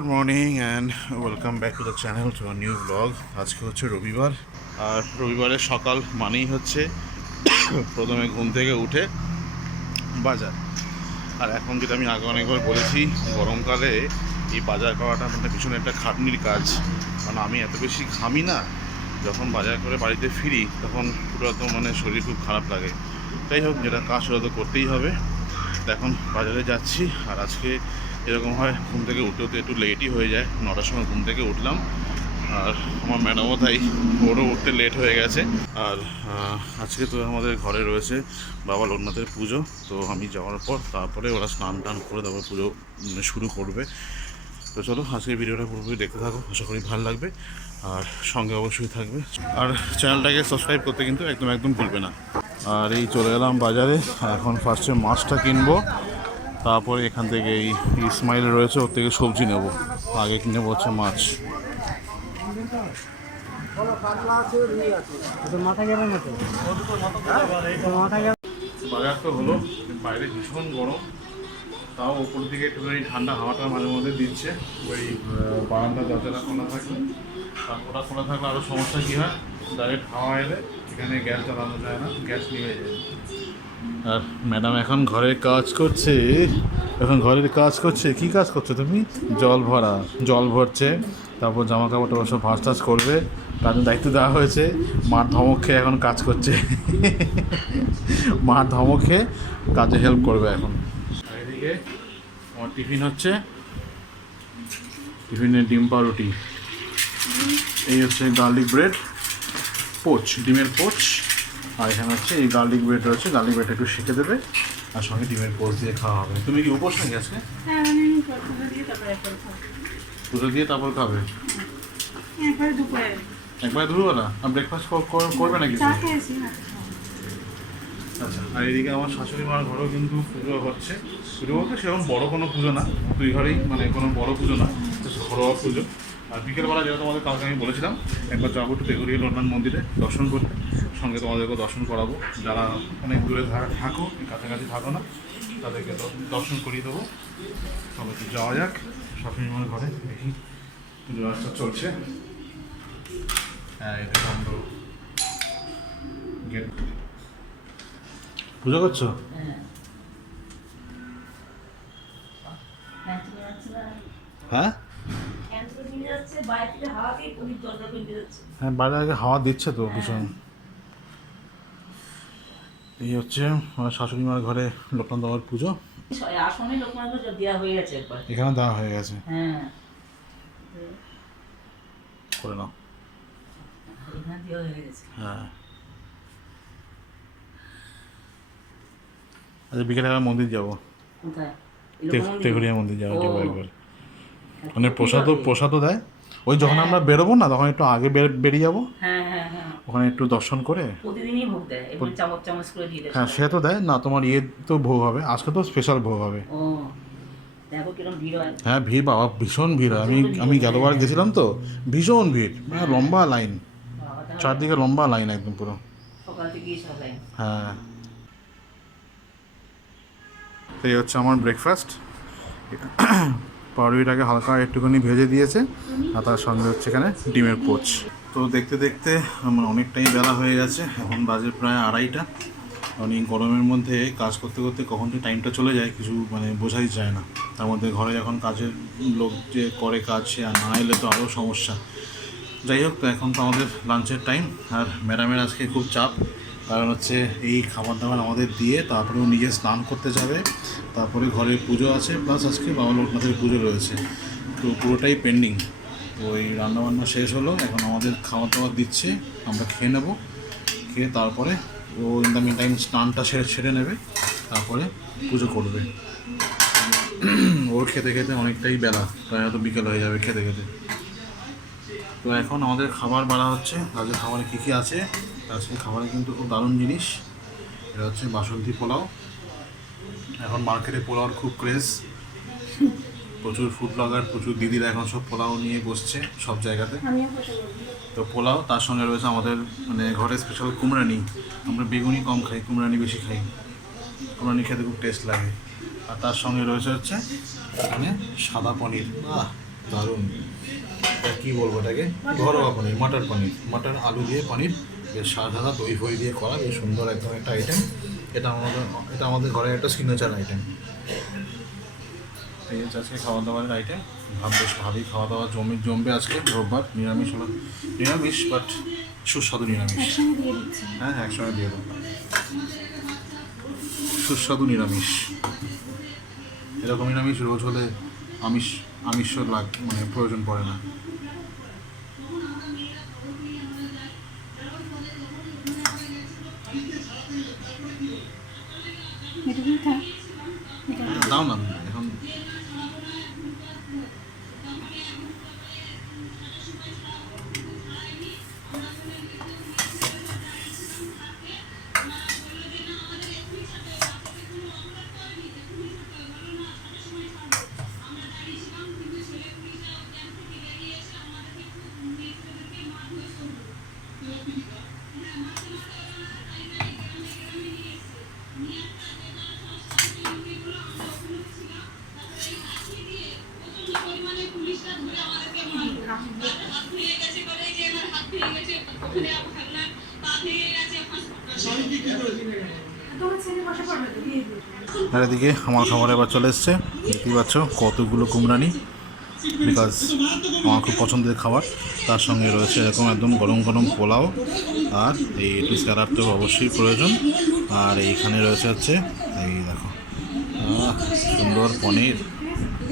Good morning and welcome back to the channel to new blog. আজকে হচ্ছে রবিবার আর রবিবারের সকাল মানেই হচ্ছে প্রথমে ঘুম থেকে উঠে বাজার। আর এখন যেটা আমি আগে অনেকবার বলেছি, গরমকালে এই বাজার করাটা মানে ভীষণ একটা খাটনির কাজ। কারণ আমি এত বেশি ঘামি না, যখন বাজার করে বাড়িতে ফিরি তখন পুরো একদম মানে শরীর খুব খারাপ লাগে। যাই হোক, যেটা কাজ সেটা তো করতেই হবে। তো এখন বাজারে যাচ্ছি আর আজকে এরকম হয়, ঘুম থেকে উঠতে উঠতে একটু লেটই হয়ে যায়। নটার সময় ঘুম থেকে উঠলাম। আর আমার ম্যাডামও তাই, ওরও উঠতে লেট হয়ে গেছে। আর আজকে তো আমাদের ঘরে রয়েছে বাবা লোকনাথের পুজো। তো আমি যাওয়ার পর তারপরে ওরা স্নান টান করে তারপর পুজো শুরু করবে। তো চলো, আজকের ভিডিওটা পুরোপুরি দেখতে থাকো। আশা করি ভালো লাগবে। আর সঙ্গে অবশ্যই থাকবে। আর চ্যানেলটাকে সাবস্ক্রাইব করতে কিন্তু একদম একদম ভুলবে না। আর এই চলে এলাম বাজারে। এখন ফার্স্টে মাছটা কিনবো। তারপরে এখান থেকে এই ইসমাইল রয়েছে, ওর থেকে সবজি নেব। আগে কিনে হচ্ছে মাছ। বাজার তো হলো বাইরে ভীষণ গরম। তাও ওপর দিকে একটুখানি ঠান্ডা হাওয়াটা মাঝে মধ্যে দিচ্ছে। ওই বারান্দা দরজাটা খোলা থাকলে। আর ওটা খোলা থাকলে আরও সমস্যা কী হয়? ডাইরেক্ট হাওয়া এলে এখানে গ্যাস জ্বালানো যায় না, গ্যাস নিভে যায়। আর ম্যাডাম এখন ঘরের কাজ করছে। এখন ঘরের কাজ করছে। কি কাজ করছ তুমি? জল ভরা। জল ভরছে। তারপর জামা কাপড় টাপড় সব ভাঁজ টাজ করবে। তার দায়িত্ব দেওয়া হয়েছে। মার ধমক খেয়ে এখন কাজ করছে। মার ধমক খেয়ে কাজে হেল্প করবে এখন। এদিকে আমার টিফিন হচ্ছে। টিফিনে ডিম পাউরুটি। এই হচ্ছে গার্লিক ব্রেড পোচ, ডিমের পোচ। আর এখানে হচ্ছে এই গার্লিক ব্রেড রয়েছে গার্লিক ব্রেড একটু শিখে দেবে আর সঙ্গে ডিমের পোচ দিয়ে খাওয়া হবে। তুমি কি উপোস নাকি আজকে? হ্যাঁ পুজো দিয়ে তারপরে খাব। খাবে? একবারে দুপুরে। একবার দুপুরবেলা? আর ব্রেকফাস্ট করবে নাকি আচ্ছা আর এদিকে আমার শাশুড়ি মার ঘরেও কিন্তু পুজো হচ্ছে। পুজো বলতে সেরকম বড় কোনো পুজো না দুই ঘরেই মানে কোনো বড় পুজো না ঘরোয়া পুজো। আর বিকেলবেলা যেটা তোমাদের কালকে আমি বলেছিলাম একবার যাব একটু বেগুড়িয়া লোকনাথ মন্দিরে দর্শন করতে। সঙ্গে তোমাদেরকে দর্শন করাবো। যারা অনেক দূরে থাকো কাছাকাছি থাকো না তাদেরকে দর্শন করিয়ে দেবো। তবে তো যাওয়া যাক শপিং মল ঘরে দেখি। পুজো আর্চা চলছে। হ্যাঁ এটা আমরা গেট পুজো করছ? হ্যাঁ? হ্যাঁ বাইরে আগে হাওয়া দিচ্ছে তো ভীষণ। এই হচ্ছে আমার শাশুড়ি মার ঘরে লোকনাথ বাবার পুজো। আসনে লোকমান দেওয়া হয়ে গেছে একবার। এখানে দেওয়া হয়ে গেছে। হ্যাঁ। করে নাও। হয়ে হ্যাঁ। আচ্ছা বিকেলে আবার মন্দির যাব। তেঘরিয়া মন্দির যাব যাব একবার। মানে প্রসাদও প্রসাদও দেয়। ওই যখন আমরা বেরোবো না তখন একটু আগে বেরিয়ে যাব। হ্যাঁ হ্যাঁ হ্যাঁ। ওখানে একটু দর্শন করে? প্রতিদিনই ভোগ দেয় চামচ চামচ করে দিয়ে দেয় হ্যাঁ সে তো দেয়। না তোমার ইয়ে তো ভোগ হবে আজকে তো স্পেশাল ভোগ হবে। ও দেখো কিরম ভিড় হয়। হ্যাঁ ভিড় বাবা ভীষণ ভিড় হয়। আমি আমি গতবার গেছিলাম তো ভীষণ ভিড় মানে লম্বা লাইন। চারদিকে লম্বা লাইন একদম পুরো। সকাল হ্যাঁ। এই হচ্ছে আমার ব্রেকফাস্ট পাউরুটিটাকে হালকা একটুখানি ভেজে দিয়েছে আর তার সঙ্গে হচ্ছে এখানে ডিমের পোচ। তো দেখতে দেখতে আমার অনেকটাই বেলা হয়ে গেছে। এখন বাজে প্রায় আড়াইটা। কারণ এই গরমের মধ্যে কাজ করতে করতে কখন যে টাইমটা চলে যায় কিছু মানে বোঝাই যায় না। তার মধ্যে ঘরে যখন কাজের লোক যে করে কাজ, সে আর না এলে তো আরও সমস্যা। যাই হোক, তো এখন তো আমাদের লাঞ্চের টাইম আর ম্যাডামের আজকে খুব চাপ। কারণ হচ্ছে এই খাবার দাবার আমাদের দিয়ে তারপরেও নিজে স্নান করতে যাবে। তারপরে ঘরে পুজো আছে প্লাস আজকে বাবা লোকনাথের পুজো রয়েছে। তো পুরোটাই পেন্ডিং এই রান্নাবান্না শেষ হলো, এখন আমাদের খাবার দাবার দিচ্ছে, আমরা খেয়ে নেব। খেয়ে তারপরে ও ইন দ্য মিন টাইম স্নানটা সেরে ছেড়ে নেবে, তারপরে পুজো করবে। ওর খেতে খেতে অনেকটাই বেলা, প্রায় হয়তো বিকেল হয়ে যাবে খেতে খেতে। তো এখন আমাদের খাবার বাড়া হচ্ছে, আজকে খাবারে কী কী আছে? আজকে খাবারে কিন্তু খুব দারুণ জিনিস, এটা হচ্ছে বাসন্তী পোলাও। এখন মার্কেটে পোলাওর খুব ক্রেজ প্রচুর ফুড ব্লগার প্রচুর দিদিরা এখন সব পোলাও নিয়ে বসছে সব জায়গাতে। তো পোলাও তার সঙ্গে রয়েছে আমাদের মানে ঘরে স্পেশাল কুমড়ানি। আমরা বেগুনি কম খাই কুমড়ানি বেশি খাই কুমড়ানি খেতে খুব টেস্ট লাগে। আর তার সঙ্গে রয়েছে হচ্ছে এখানে সাদা পনির। আহ দারুণ। কী বলব এটাকে? ঘরোয়া পনির। মাটার পনির। মাটার আলু দিয়ে পনির বেশ সাদা সাদা দই ফই দিয়ে করা বেশ সুন্দর একদম একটা আইটেম এটা আমাদের এটা আমাদের ঘরের একটা সিগনেচার আইটেম এই হচ্ছে আজকে খাওয়া দাওয়ার আইটেম ভাব বেশ ভালোই খাওয়া দাওয়া জমে জমবে আজকে রোববার নিরামিষ হলো নিরামিষ বাট সুস্বাদু নিরামিষ। হ্যাঁ হ্যাঁ একসঙ্গে দিয়ে দেবো সুস্বাদু নিরামিষ। এরকম নিরামিষ রোজ হলে আমিষ আমিষ লাগ মানে প্রয়োজন পড়ে না। এদিকে আমার খাবার এবার চলে এসছে। দেখতেই পাচ্ছ কতগুলো কুমড়ানি। বিকজ আমার খুব পছন্দের খাবার। তার সঙ্গে রয়েছে এরকম একদম গরম গরম পোলাও। আর এই স্যালাড তো অবশ্যই প্রয়োজন। আর এইখানে রয়েছে হচ্ছে, এই দেখো। সুন্দর পনির।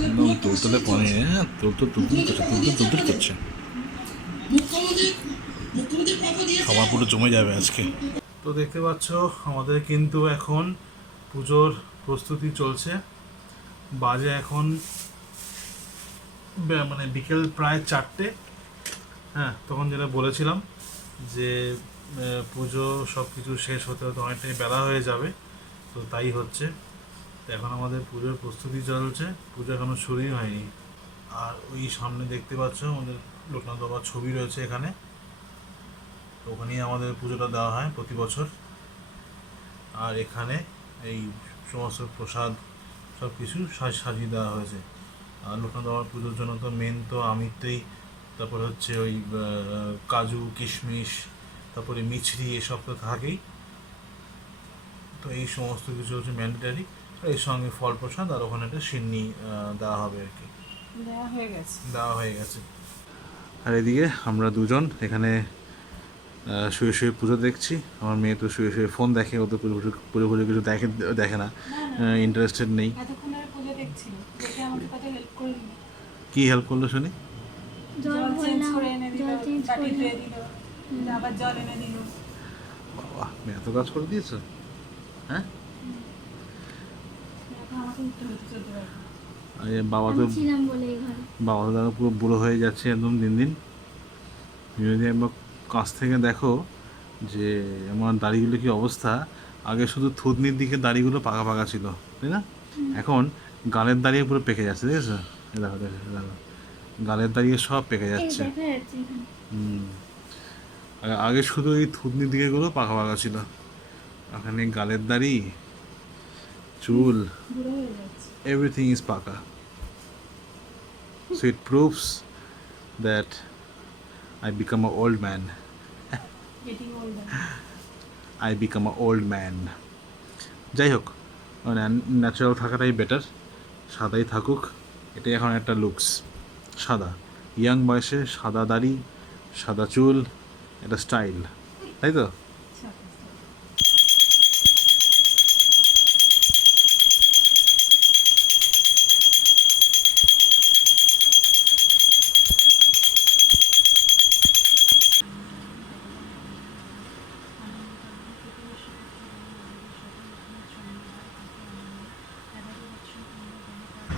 একদম তুলতুলে পনির। হ্যাঁ তুলতুল তুলতুল করছে তুলতুল তুলতুল করছে। খাবার পুরো জমে যাবে আজকে। তো দেখতে পাচ্ছ, আমাদের কিন্তু এখন পুজোর প্রস্তুতি চলছে। বাজে এখন মানে বিকেল প্রায় চারটে। হ্যাঁ তখন যেটা বলেছিলাম যে পুজো সব কিছু শেষ হতে হতে অনেকটাই বেলা হয়ে যাবে, তো তাই হচ্ছে। তো এখন আমাদের পুজোর প্রস্তুতি চলছে, পুজো এখনও শুরুই হয়নি। আর ওই সামনে দেখতে পাচ্ছ আমাদের লোকনাথ বাবার ছবি রয়েছে এখানে। ওখানেই আমাদের পুজোটা দেওয়া হয় প্রতি বছর। আর এখানে এই সমস্ত প্রসাদ সব কিছু সাজ সাজিয়ে দেওয়া হয়েছে। আর লোকনাথ বাবার পুজোর জন্য তো মেন তো আমিত্রেই তারপর হচ্ছে ওই কাজু কিশমিশ তারপরে মিছরি এসব তো থাকেই। তো এই সমস্ত কিছু হচ্ছে ম্যান্ডেটারি এর সঙ্গে ফল প্রসাদ আর ওখানে একটা সিন্নি দেওয়া হবে আর কি। দেওয়া হয়ে গেছে। দেওয়া হয়ে গেছে। আর এদিকে আমরা দুজন এখানে শুয়ে শুয়ে পুজো দেখছি। আমার মেয়ে তো শুয়ে শুয়ে ফোন দেখে ও তো পুরোপুরি কিছু দেখে দেখে না। ইন্টারেস্টেড নেই। কি হেল্প করল শুনি? জল চেঞ্জ করে এনে দিল জল change বাটি করলাম। ধুয়ে দিল আবার জল এনে দিল। বাবা মেয়ে এত কাজ করে দিয়েছ? হ্যাঁ? বাবা তো আমি ছিলাম বলে এই ঘরে। বাবা তো পুরো বুড়ো হয়ে যাচ্ছে একদম দিন দিন। যদি একবার কাছ থেকে দেখো যে আমার দাড়িগুলো কি অবস্থা? আগে শুধু থুতনির দিকে দাড়িগুলো পাকা পাকা ছিল তাই না? এখন গালের দাঁড়িয়ে পুরো পেকে যাচ্ছে দেখেছ? দেখো দেখো দেখো গালের দাঁড়িয়ে সব পেকে যাচ্ছে। হুম। আর আগে শুধু এই থুতনির দিকেগুলো পাকা পাকা ছিল। এখানে গালের দাড়ি চুল বুড়ো ইজ পাকা. So it proves that I become an old man. Getting older. I become an old man. যাই হোক মানে ন্যাচারাল থাকাটাই বেটার সাদাই থাকুক এটাই এখন একটা লুকস সাদা ইয়াং বয়সে সাদা দাড়ি সাদা চুল এটা স্টাইল তাই তো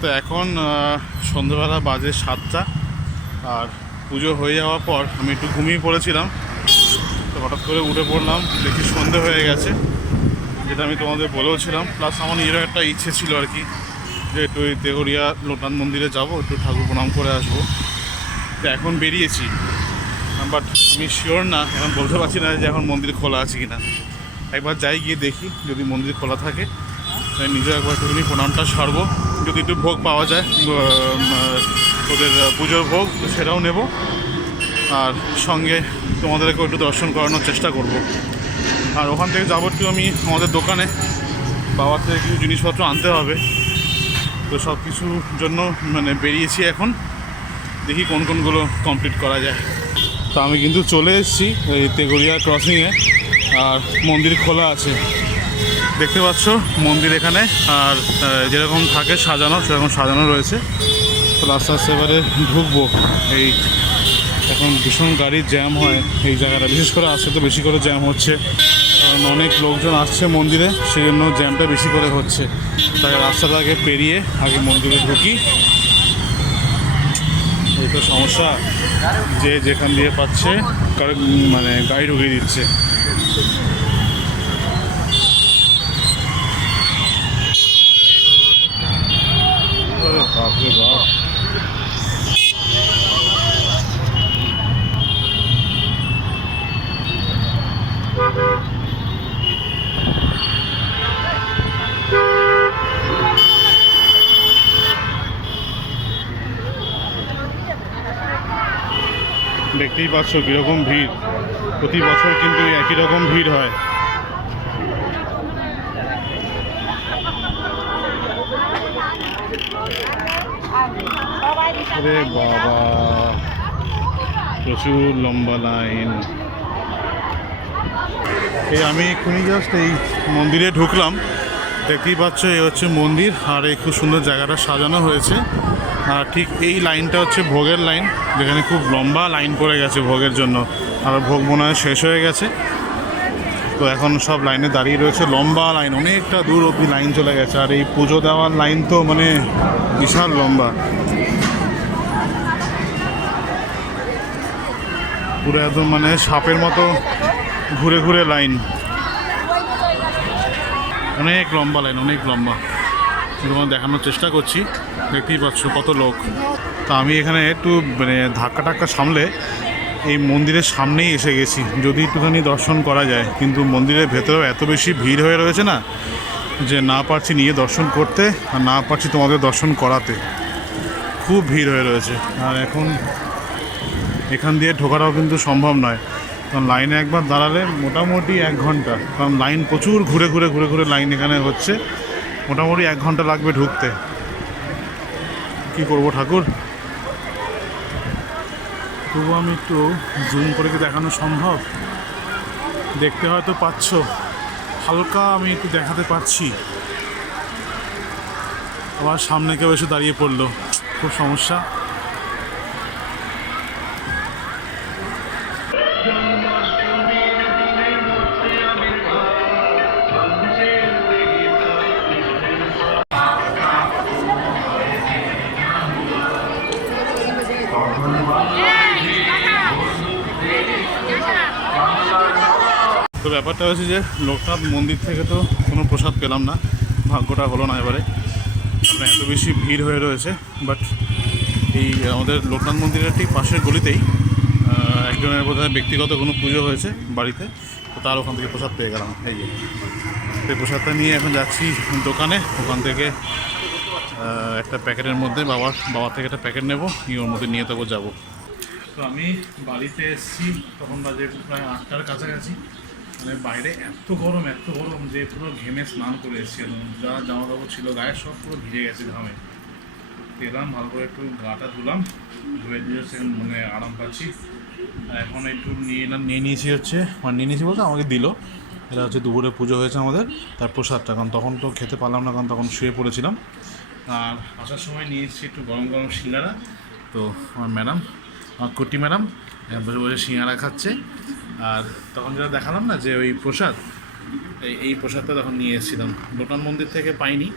তো এখন আহ, সন্ধ্যেবেলা বাজে সাতটা। আর পুজো হয়ে যাওয়ার পর আমি একটু ঘুমিয়ে পড়েছিলাম। তো হঠাৎ করে উঠে পড়লাম দেখি সন্ধে হয়ে গেছে যেটা আমি তোমাদের বলেওছিলাম। প্লাস আমার নিজেরও একটা ইচ্ছে ছিল আর কি যে একটু ওই দেহরিয়া লোকনাথ মন্দিরে যাব একটু ঠাকুর প্রণাম করে আসব। তো এখন বেরিয়েছি বাট আমি শিওর না এখন বলতে পারছি না যে এখন মন্দির খোলা আছে কি না একবার যাই গিয়ে দেখি যদি মন্দির খোলা থাকে তাই নিজে একবার একটুখানি প্রণামটা সারবো। যদি একটু ভোগ পাওয়া যায় ওদের পুজোর ভোগ সেটাও নেব। আর সঙ্গে তোমাদেরকেও একটু দর্শন করানোর চেষ্টা করব। আর ওখান থেকে যাব একটু আমি আমাদের দোকানে বাবার থেকে কিছু জিনিসপত্র আনতে হবে। তো সব কিছুর জন্য মানে বেরিয়েছি এখন। দেখি কোন কোনগুলো কমপ্লিট করা যায়। তো আমি কিন্তু চলে এসেছি এই তেগড়িয়া ক্রসিংয়ে আর মন্দির খোলা আছে। দেখতে পাচ্ছ মন্দির এখানে, আর যেরকম থাকে সাজানো, সেরকম সাজানো রয়েছে। তো আস্তে আস্তে এবারে ঢুকবো। এই এখন ভীষণ গাড়ির জ্যাম হয় এই জায়গাটা। বিশেষ করে আজকে তো বেশি করে জ্যাম হচ্ছে। কারণ অনেক লোকজন আসছে মন্দিরে, সেই জন্য জ্যামটা বেশি করে হচ্ছে। তাই রাস্তাটাকে পেরিয়ে আগে মন্দিরে ঢুকি। এই তো সমস্যা। যে যেখান দিয়ে পাচ্ছে মানে গাড়ি ঢুকিয়ে দিচ্ছে। দেখতেই পাচ্ছ কীরকম ভিড়? প্রতি বছর কিন্তু একই রকম ভিড় হয়। আরে বাবা, প্রচুর লম্বা লাইন। এই আমি এক্ষুনি জাস্ট এই মন্দিরে ঢুকলাম। দেখতেই পাচ্ছ এই হচ্ছে মন্দির, আর এই খুব সুন্দর জায়গাটা সাজানো হয়েছে। ঠিক এই লাইনটা হচ্ছে ভোগের লাইন, যেখানে খুব লম্বা লাইন পড়ে গেছে ভোগের জন্য। আর ভোগ মনে হয় শেষ হয়ে গেছে। তো এখন সব লাইনে দাঁড়িয়ে রয়েছে, লম্বা লাইন, অনেকটা দূর অবধি লাইন চলে গেছে। আর এই পুজো দেওয়ার লাইন তো মানে বিশাল লম্বা। পুরো একদম মানে সাপের মতো ঘুরে ঘুরে লাইন। অনেক লম্বা লাইন, অনেক লম্বা। তোমার দেখানোর চেষ্টা করছি। দেখতেই পাচ্ছ কত লোক। তা আমি এখানে একটু মানে ধাক্কা টাক্কা সামলে এই মন্দিরের সামনেই এসে গেছি। যদি একটুখানি দর্শন করা যায়। কিন্তু মন্দিরের ভেতরেও এত বেশি ভিড় হয়ে রয়েছে না, যে না পারছি নিয়ে দর্শন করতে আর না পারছি তোমাদের দর্শন করাতে। খুব ভিড় হয়ে রয়েছে। আর এখন এখান দিয়ে ঢোকাটাও কিন্তু সম্ভব নয়। কারণ লাইনে একবার দাঁড়ালে মোটামুটি এক ঘণ্টা। কারণ লাইন প্রচুর ঘুরে ঘুরে ঘুরে ঘুরে লাইন এখানে হচ্ছে। মোটামুটি এক ঘণ্টা লাগবে ঢুকতে। কি করব ঠাকুর? তবু আমি একটু জুম করে কি দেখানো সম্ভব? দেখতে হয়তো পাচ্ছ। হালকা আমি একটু দেখাতে পারছি আবার সামনে কেউ এসে দাঁড়িয়ে পড়ল। খুব সমস্যা। তো ব্যাপারটা হচ্ছে যে লোকনাথ মন্দির থেকে তো কোনো প্রসাদ পেলাম না, ভাগ্যটা হলো না এবারে। কারণ এত বেশি ভিড় হয়ে রয়েছে বাট এই আমাদের লোকনাথ মন্দিরের ঠিক পাশের গলিতেই একজনের বোধহয় ব্যক্তিগত কোনো পুজো হয়েছে বাড়িতে, তো তার ওখান থেকে প্রসাদ পেয়ে গেলাম। এই যে, সেই প্রসাদটা নিয়ে এখন যাচ্ছি দোকানে। ওখান থেকে একটা প্যাকেটের মধ্যে বাবার বাবার থেকে একটা প্যাকেট নেব, নিয়ে ওর মধ্যে নিয়ে তবু যাব। তো আমি বাড়িতে এসেছি, তখন বাজে প্রায় আটটার কাছাকাছি। মানে বাইরে এত গরম এত গরম যে পুরো ঘেমে স্নান করে এসেছি একদম যা জামা কাপড় ছিল গায়ে সব পুরো ভিজে গেছে ঘামে। এলাম ভালো করে একটু গাটা ধুলাম, ধুয়ে দিয়ে মানে আরাম পাচ্ছি। এখন একটু নিয়ে এলাম, নিয়ে নিয়েছি হচ্ছে মানে নিয়ে নিয়েছি বলতে আমাকে দিল। এটা হচ্ছে দুপুরে পুজো হয়েছে আমাদের, তার প্রসাদটা, কারণ তখন তো খেতে পারলাম না, কারণ তখন শুয়ে পড়েছিলাম। আর আসার সময় নিয়ে এসেছি একটু গরম গরম সিঙ্গারা। তো আমার ম্যাডাম, আমার কুটি ম্যাডাম বসে বসে সিঙ্গারা খাচ্ছে। আর তখন যেটা দেখালাম না, যে ওই প্রসাদ, এই প্রসাদটা তখন নিয়ে এসেছিলাম। লোটান মন্দির থেকে পাইনি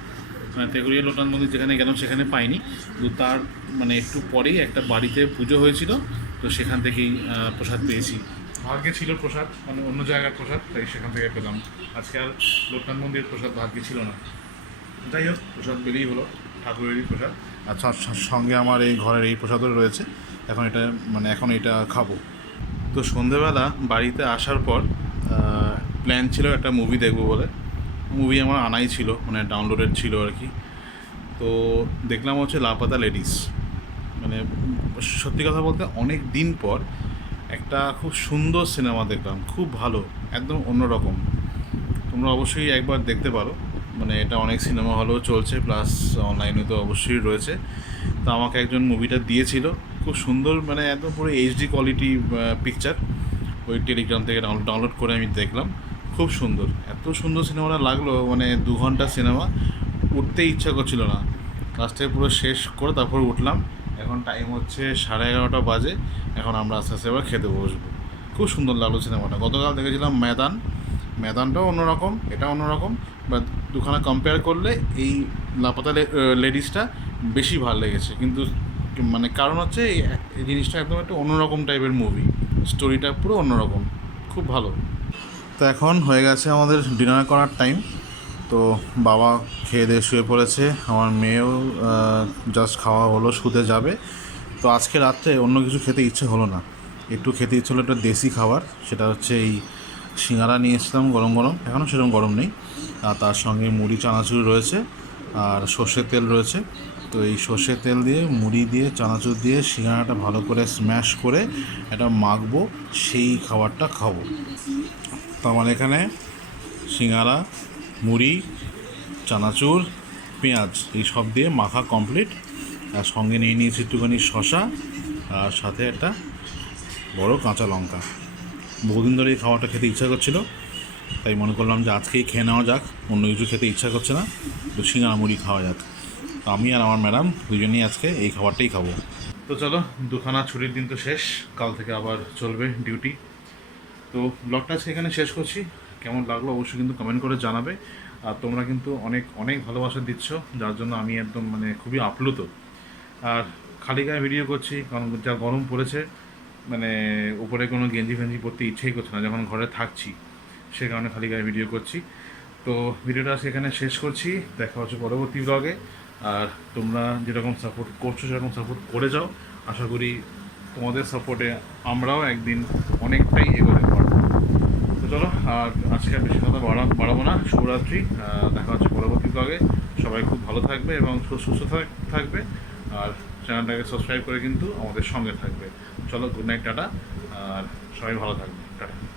মানে তেগুড়িয়া লোটান মন্দির যেখানে গেলাম সেখানে পাইনি। তো তার মানে একটু পরেই একটা বাড়িতে পুজো হয়েছিল, তো সেখান থেকেই প্রসাদ পেয়েছি। ভাগ্যে ছিল প্রসাদ মানে অন্য জায়গার প্রসাদ, তাই সেখান থেকে পেলাম। আজকে আর লোকনাথ মন্দিরের প্রসাদ ভাগ্যে ছিল না। যাই হোক, প্রসাদ বেরিয়ে হলো, ঠাকুরেরই প্রসাদ। আচ্ছা সঙ্গে আমার এই ঘরের এই প্রসাদও রয়েছে। এখন এটা মানে এখন এটা খাব। তো সন্ধেবেলা বাড়িতে আসার পর প্ল্যান ছিল একটা মুভি দেখব বলে। মুভি আমার আনাই ছিল মানে ডাউনলোডেড ছিল আর কি। তো দেখলাম হচ্ছে লাপাতা লেডিস মানে সত্যি কথা বলতে অনেক দিন পর একটা খুব সুন্দর সিনেমা দেখলাম, খুব ভালো, একদম অন্যরকম। তোমরা অবশ্যই একবার দেখতে পারো। মানে এটা অনেক সিনেমা হলেও চলছে প্লাস অনলাইনে তো অবশ্যই রয়েছে। তো আমাকে একজন মুভিটা দিয়েছিল। খুব সুন্দর মানে একদম পুরো এইচডি কোয়ালিটি পিকচার ওই টেলিগ্রাম থেকে ডাউনলোড করে আমি দেখলাম। খুব সুন্দর। এত সুন্দর সিনেমাটা লাগল মানে দু ঘণ্টা সিনেমা উঠতে ইচ্ছা করছিল না। লাস্টে পুরো শেষ করে তারপর উঠলাম। এখন টাইম হচ্ছে সাড়ে এগারোটা বাজে। এখন আমরা আস্তে আস্তে এবার খেতে বসবো। খুব সুন্দর লাগল সিনেমাটা গতকাল দেখেছিলাম ময়দান ময়দানটাও অন্যরকম, এটা অন্যরকম। বাট দুখানা কম্পেয়ার করলে এই লাপাতা লেডিসটা বেশি ভালো লেগেছে। কিন্তু মানে কারণ হচ্ছে এই জিনিসটা একদম একটা অন্যরকম টাইপের মুভি স্টোরিটা পুরো অন্যরকম। খুব ভালো। তো এখন হয়ে গেছে আমাদের ডিনার করার টাইম তো বাবা খেয়ে দিয়ে শুয়ে পড়েছে। আমার মেয়েও জাস্ট খাওয়া হলো, শুতে যাবে। তো আজকে রাত্রে অন্য কিছু খেতে ইচ্ছে হলো না। একটু খেতে ইচ্ছে হলো একটা দেশি খাবার। সেটা হচ্ছে এই সিঙ্গারা নিয়ে এসেছিলাম গরম গরম। এখনও সেরকম গরম নেই। আর তার সঙ্গে মুড়ি, চানাচুর রয়েছে। আর সর্ষের তেল রয়েছে। তো এই সর্ষের তেল দিয়ে, মুড়ি দিয়ে, চানাচুর দিয়ে সিঙ্গারাটা ভালো করে স্ম্যাশ করে এটা মাখবো, সেই খাবারটা খাব। তো আমার এখানে সিঙ্গারা মুড়ি, চানাচুর, পেঁয়াজ, এই সব দিয়ে মাখা কমপ্লিট আর সঙ্গে নিয়ে নিয়েছি একটুখানি শশা আর সাথে একটা বড় কাঁচা লঙ্কা। বহুদিন ধরে এই খাবারটা খেতে ইচ্ছা করছিল, তাই মনে করলাম যে আজকেই খেয়ে নেওয়া যাক, অন্য কিছু খেতে ইচ্ছা করছে না। তো সিঙ্গারা মুড়ি খাওয়া যাক। তো আমি আর আমার ম্যাডাম দুজনেই আজকে এই খাবারটাই খাব। তো চলো, দুখানা ছুটির দিন তো শেষ, কাল থেকে আবার চলবে ডিউটি। তো ব্লগটা আজকে এখানে শেষ করছি। কেমন লাগল অবশ্যই কিন্তু কমেন্ট করে জানাবে। আর তোমরা কিন্তু অনেক অনেক ভালোবাসা দিচ্ছ, যার জন্য আমি একদম মানে খুবই আপ্লুত। আর খালি গায়ে ভিডিও করছি, কারণ যা গরম পড়েছে মানে উপরে কোনো গেঞ্জি ফেঞ্জি পরতে ইচ্ছেই করছে না, যখন ঘরে থাকছি, সে কারণে খালি গায়ে ভিডিও করছি। তো ভিডিওটা এখানে শেষ করছি। দেখা হচ্ছে পরবর্তী ব্লগে আর তোমরা যেরকম সাপোর্ট করছ, সেরকম সাপোর্ট করে যাও। আশা করি তোমাদের সাপোর্টে আমরাও একদিন অনেকটাই এগোতে পারব। তো চলো, আর আজকে বেশি কথা বাড়া বাড়াবো না। শুভরাত্রি দেখা হচ্ছে পরবর্তী ব্লগে সবাই খুব ভালো থাকবে এবং সুস্থ থাকবে। আর চ্যানেলটাকে সাবস্ক্রাইব করে কিন্তু আমাদের সঙ্গে থাকবে। চলো গুড নাইট টাটা। আর সবাই ভালো থাকবে। টাটা।